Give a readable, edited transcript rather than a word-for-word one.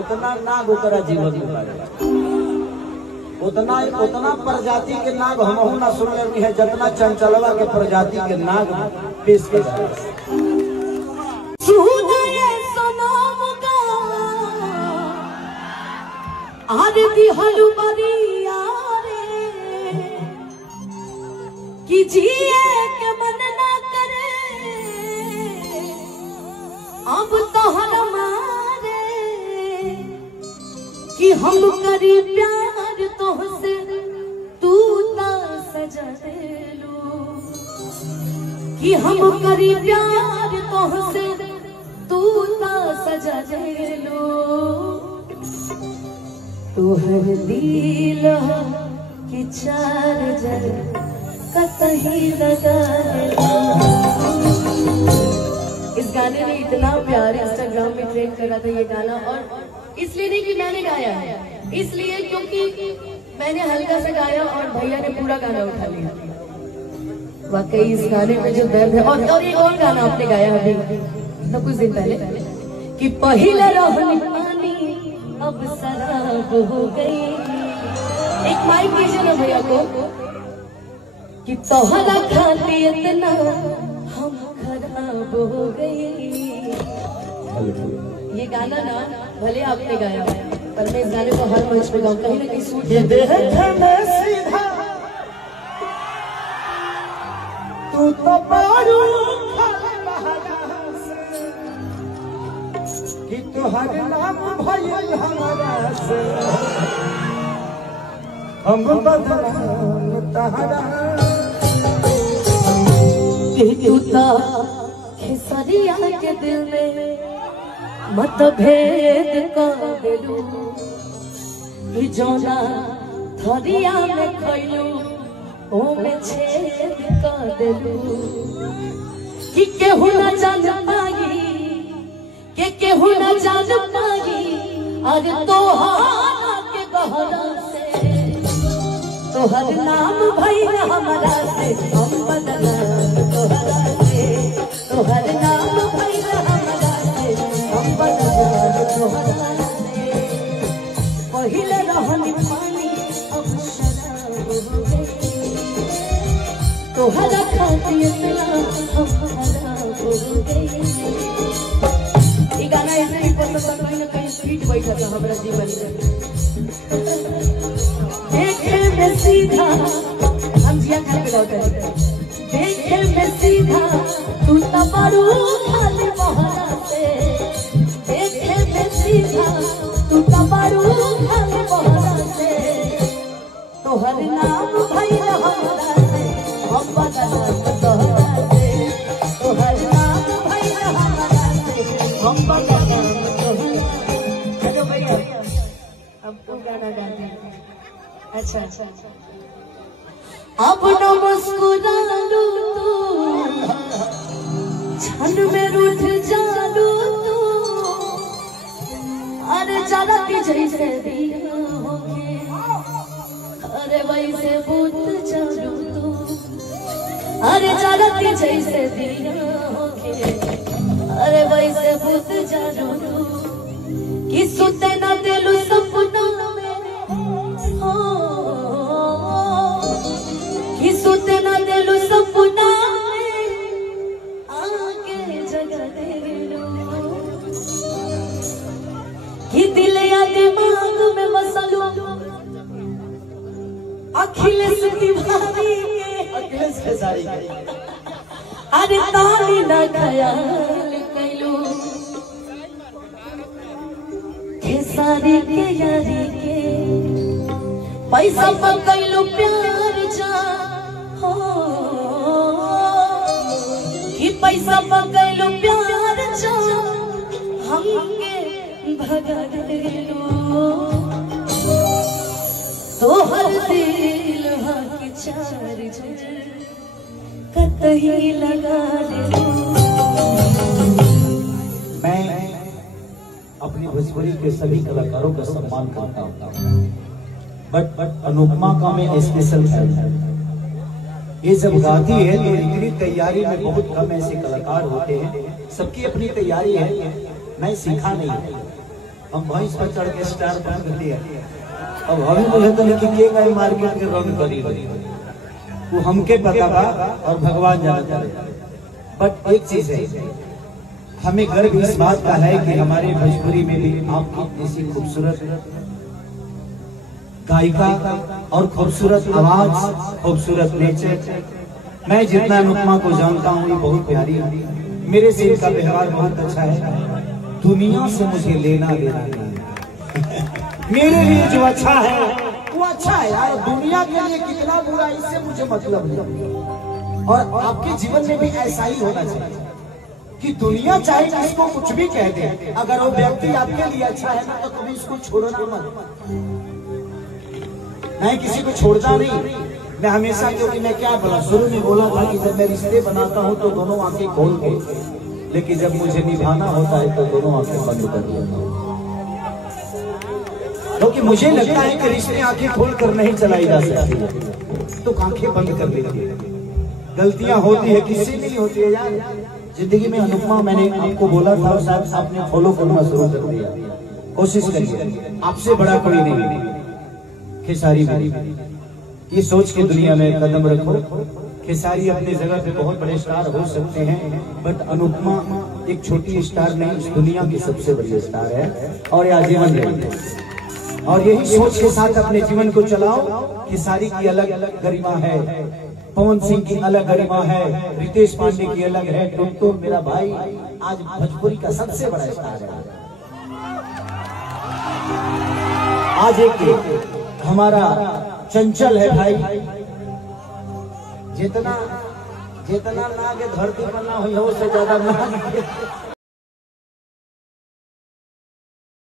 उतना नाग ओकरा जीवन में पाएगा, उतना उतना प्रजाति के नाग हमहु ना सुनले भी है जितना चंचलवा के प्रजाति के नाग पेश के आरती हलू बरिया रे कि जिए के मन ना करे अब तो हमारे कि हम करी प्यार तोहसे तू ना सजा दे लो कि हम करी प्यार तोहसे तू ना सजा दे लो तोहर दिल कि चार जल कतही लगा इस गाने में इतना प्यार इंस्टाग्राम में ट्रेंड कर रहा था ये गाना। और इसलिए नहीं कि मैंने गाया है, इसलिए क्योंकि मैंने हल्का सा गाया और भैया ने पूरा गाना उठा लिया। वाकई इस गाने में जो दर्द है। और एक और गाना आपने गाया अभी तो कुछ दिन पहले कि पहले रहनी पानी अब शराब हो गई। एक माइक दीजिए ना भैया को कि तोहरा खाती इतना हम खराब हो गई। ये गाना ना भले आपने गाया पर मैं इस गाने को हर मंच पे गाऊं, कहीं ना कहीं सूट सीधा तू तो पारू कि तुहर नाम भइल हमारा से हम बदनाम तहरा तू तो खेसरिया के दिल में मतभेद कर देलू कि जोना थरिया में खइलू ओ में छेद कर देलू कि केहू ना जान पाई के केहू ना जान पाई अरे तोहार के गहरा से तोहर नाम भइल हमारा से हम बदनाम तोहरा से तोहर नाम भइल हमारा से हम बदनाम तोहरा से पहिले रहनी पानी अब शराब हो गई तोहरा खातिर इतना हम खराब हो गई। ये गाना ऐसे पसंद कहीं ना कहीं स्वीट बैठा था हमारा जीवन में। देखे में सीधा हम जिया खा के लौटे देखे में सीधा तू तबारू खाली बहाना से देखे में सीधा तू तबारू खाली बहाना से तोहर नाम भइल हमरा से हम बदनाम तोहरा से तोहर नाम भइल हमरा से हम बदनाम तोहरा। चलो भैया अब तो गाना गाते हैं। अच्छा अब न मुस्कुरा लू तू क्षण में रूठ जालू तू अरे जलती जैसे दिया होके अरे वैसे भूत जालू तू अरे जलती जैसे दिया होके अरे वैसे भूत जालू तू कि सुते न दिलू सपना सुते न दिलू सपना आगे जगह दिलू कि दिल या दिमाग में बसलू अखिलेश तिवारी अखिलेश खेसारी अरे ताली न ख्याल कैलू खेसारी के यारी के पैसा पकैलू प्यार जा कि पैसा पकैलू प्यार जा हमके भगा देलू तोहर दिल के चार कतही लगा देलू। मैं अपनी भोजपुरी के सभी कलाकारों का सम्मान करता हूँ बट अनुपमा का मैं स्पेशल फैन है। ये जब गाती है तो इतनी तैयारी में बहुत कम ऐसे कलाकार होते हैं, सबकी अपनी तैयारी है, मैं सीखा नहीं हम भैंस पर चढ़ के स्टार बन दिया। अब हमें बोले तो लेकिन के गए मार्केट के रन करी वो हमके पता बा और भगवान जानता है। बट एक चीज है, हमें गर्व इस बात का है कि हमारे भोजपुरी में भी आपकी जैसी खूबसूरत गायिका और खूबसूरत आवाज, खूबसूरत नेचर, मैं जितना अनुपमा को जानता हूँ ये बहुत प्यारी है। मेरे से इनका व्यवहार बहुत अच्छा है। दुनिया से मुझे लेना देना नहीं। मेरे लिए जो अच्छा है वो अच्छा है यार। दुनिया के लिए कितना बुरा इससे मुझे मतलब नहीं। और आपके जीवन में भी ऐसा ही होना चाहिए कि दुनिया चाहे किसको कुछ भी कह दे, अगर वो व्यक्ति आपके लिए अच्छा है ना तो कभी उसको छोड़ना मत। मैं किसी को छोड़ता नहीं। मैं हमेशा, क्योंकि मैं क्या बोला, शुरू में बोला था कि जब मैं रिश्ते बनाता हूँ तो दोनों आंखें खोल के, लेकिन जब मुझे निभाना होता है तो दोनों आंखें बंद कर देता हूँ। क्योंकि मुझे लगता है कि रिश्ते आंखें खोल कर नहीं चलाई जा सकती, तो आंखें बंद कर देती है। गलतियां होती है, किसी नहीं होती है यार जिंदगी में। अनुपमा, मैंने आपको बोला था, शायद आपने फॉलो करना शुरू कर दिया। कोशिश करिए, आपसे बड़ा कोई नहीं। खेसारी भी ये सोच के दुनिया में कदम रखो। खेसारी अपनी जगह पे बहुत बड़े स्टार हो सकते हैं, बट अनुपमा एक छोटी स्टार नहीं, इस दुनिया की सबसे बड़ी स्टार है और ये आजीवन रहेगी। और यही सोच के साथ अपने जीवन को चलाओ। खेसारी की अलग अलग गरिमा है, पवन सिंह की अलग गरिमा है, रितेश पांडे की अलग है, टुनटुन मेरा भाई आज भोजपुरी का सबसे बड़ा स्टार है। आज एक हमारा चंचल है भाई, जितना जितना नाग धरती पर ना हुई हो उससे ज्यादा नाग